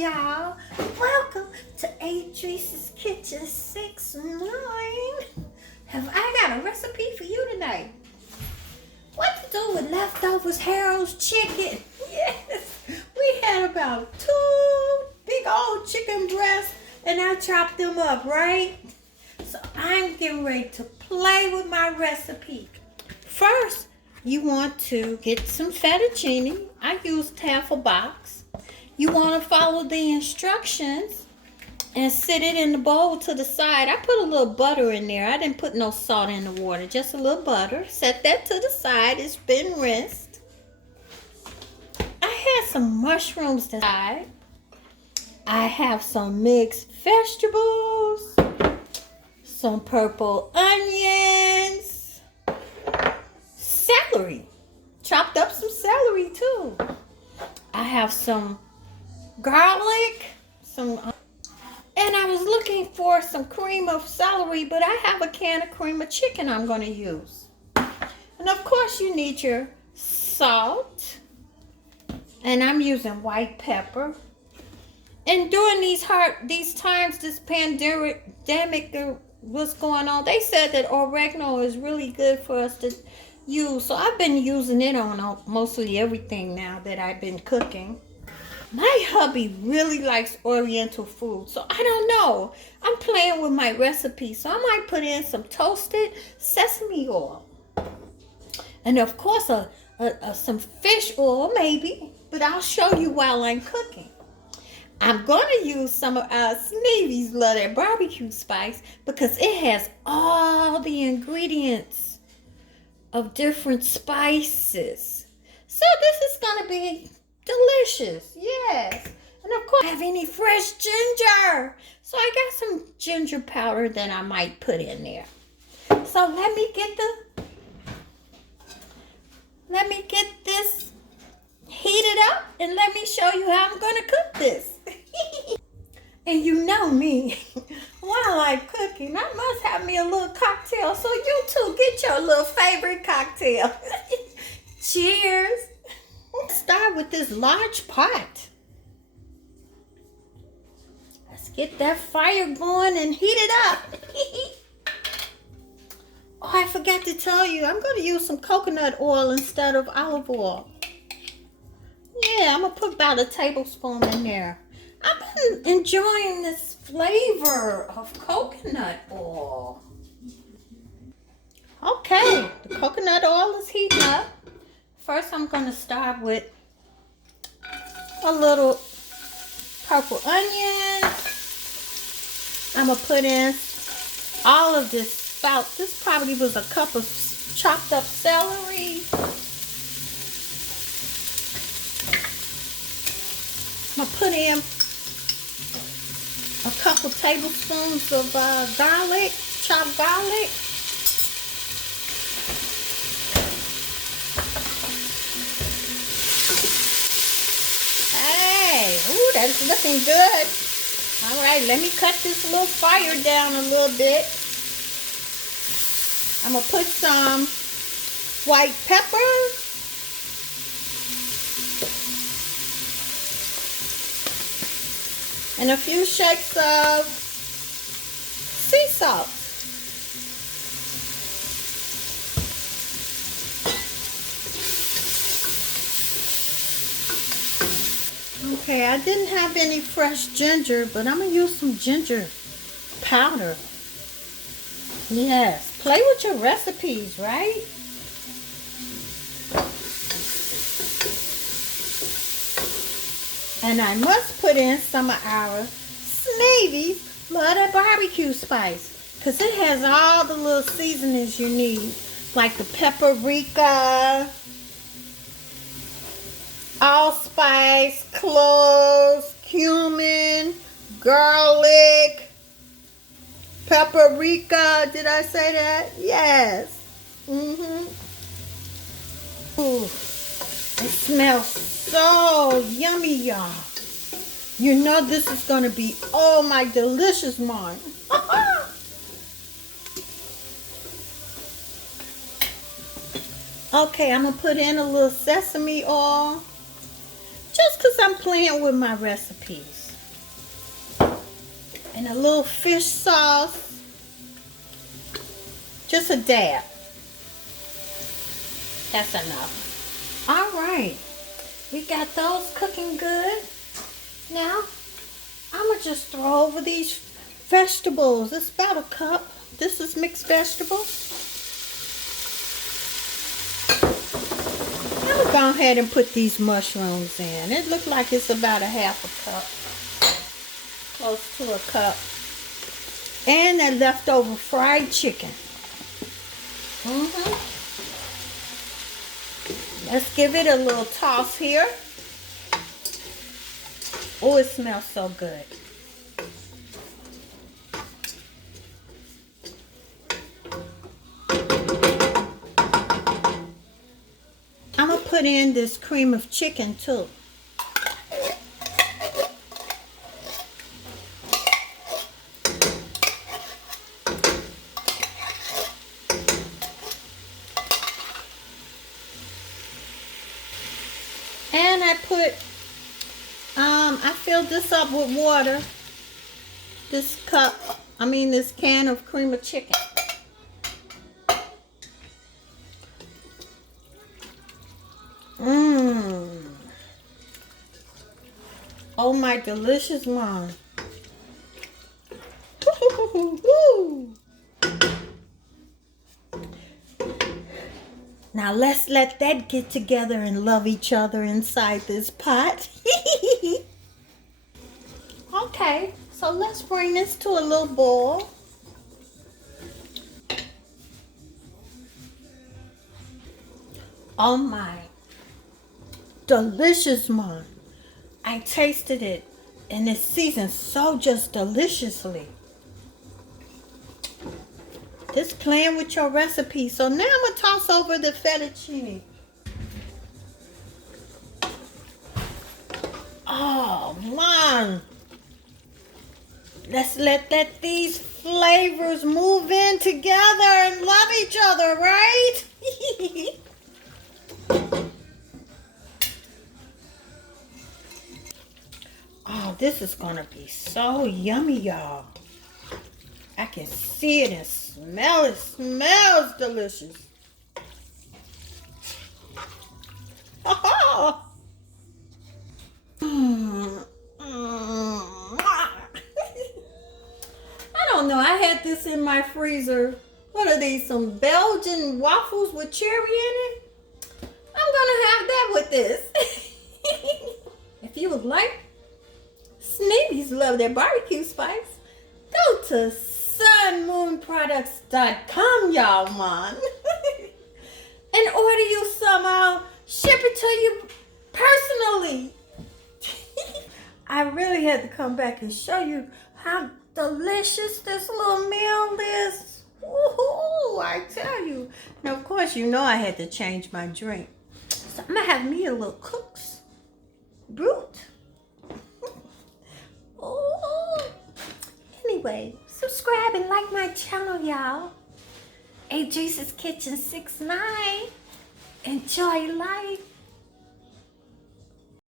y'all. Welcome to Adrice's Kitchen 69. Have I got a recipe for you tonight? What to do with leftovers Harold's chicken? Yes, we had about 2 big old chicken breasts and I chopped them up, right? So I'm getting ready to play with my recipe. First, you want to get some fettuccine. I used half a box. You want to follow the instructions and sit it in the bowl to the side. I put a little butter in there. I didn't put no salt in the water, just a little butter. Set that to the side. It's been rinsed. I had some mushrooms to the side. I have some mixed vegetables, some purple onions, celery. Chopped up some celery too. I have some garlic, and I was looking for some cream of celery, but I have a can of cream of chicken I'm going to use. And of course you need your salt, and I'm using white pepper. And during these times, this pandemic what's going on, they said that oregano is really good for us to use. So I've been using it on mostly everything now that I've been cooking. My hubby really likes Oriental food, so I don't know. I'm playing with my recipe, so I might put in some toasted sesame oil. And of course, some fish oil maybe, but I'll show you while I'm cooking. I'm going to use some of Sneevy's Love That barbecue spice because it has all the ingredients of different spices. So this is going to be delicious, yes. And of course, I have any fresh ginger. So I got some ginger powder that I might put in there. So let me get this heated up and let me show you how I'm going to cook this. And you know me, while I'm cooking, I must have me a little cocktail. So you too, get your little favorite cocktail. Cheers. Let's start with this large pot. Let's get that fire going and heat it up. Oh, I forgot to tell you, I'm going to use some coconut oil instead of olive oil. Yeah, I'm going to put about a tablespoon in there. I've been enjoying this flavor of coconut oil. Okay, the coconut oil is heating up. First, I'm going to start with a little purple onion. I'm going to put in all of this this probably was a cup of chopped up celery. I'm going to put in a couple tablespoons of garlic, chopped garlic. Hey, ooh, that's looking good. All right, let me cut this little fire down a little bit. I'm going to put some white pepper. And a few shakes of sea salt. Okay, I didn't have any fresh ginger, but I'm going to use some ginger powder. Yes, play with your recipes, right? And I must put in some of our Sneevy's Love That barbecue spice, because it has all the little seasonings you need, like the paprika, allspice, cloves, cumin, garlic, paprika. Did I say that? Yes. Ooh, it smells so yummy, y'all. You know this is going to be, oh, my delicious one. Okay, I'm going to put in a little sesame oil. Just because I'm playing with my recipes. And a little fish sauce. Just a dab. That's enough. All right. We got those cooking good. Now, I'm going to just throw over these vegetables. It's about a cup. This is mixed vegetables. I'm going to go ahead and put these mushrooms in. It looks like it's about a half a cup. Close to a cup. And that leftover fried chicken. Let's give it a little toss here. Oh, it smells so good. I'm going to put in this cream of chicken too. And I filled this up with water. This can of cream of chicken. Oh my delicious mom. Now let's let that get together and love each other inside this pot. Okay, so let's bring this to a little boil. Oh my, delicious mom. I tasted it and it's seasoned so just deliciously. Just playing with your recipe. So now I'm going to toss over the fettuccine. Oh, man. Let's let these flavors move in together and love each other, right? Oh, this is going to be so yummy, y'all. I can see it and smell it. It smells delicious. Oh. I don't know. I had this in my freezer. What are these? Some Belgian waffles with cherry in it? I'm going to have that with this. If you would like, Sneebies love their barbecue spice. Go to sunmoonproducts.com, y'all, man. And order you some. I'll ship it to you personally. I really had to come back and show you how delicious this little meal is. Ooh, I tell you. Now, of course, you know I had to change my drink. So I'm going to have me a little Cook's Brute. Ooh. Anyway, subscribe and like my channel, y'all. A Jesus Kitchen 69. Enjoy life.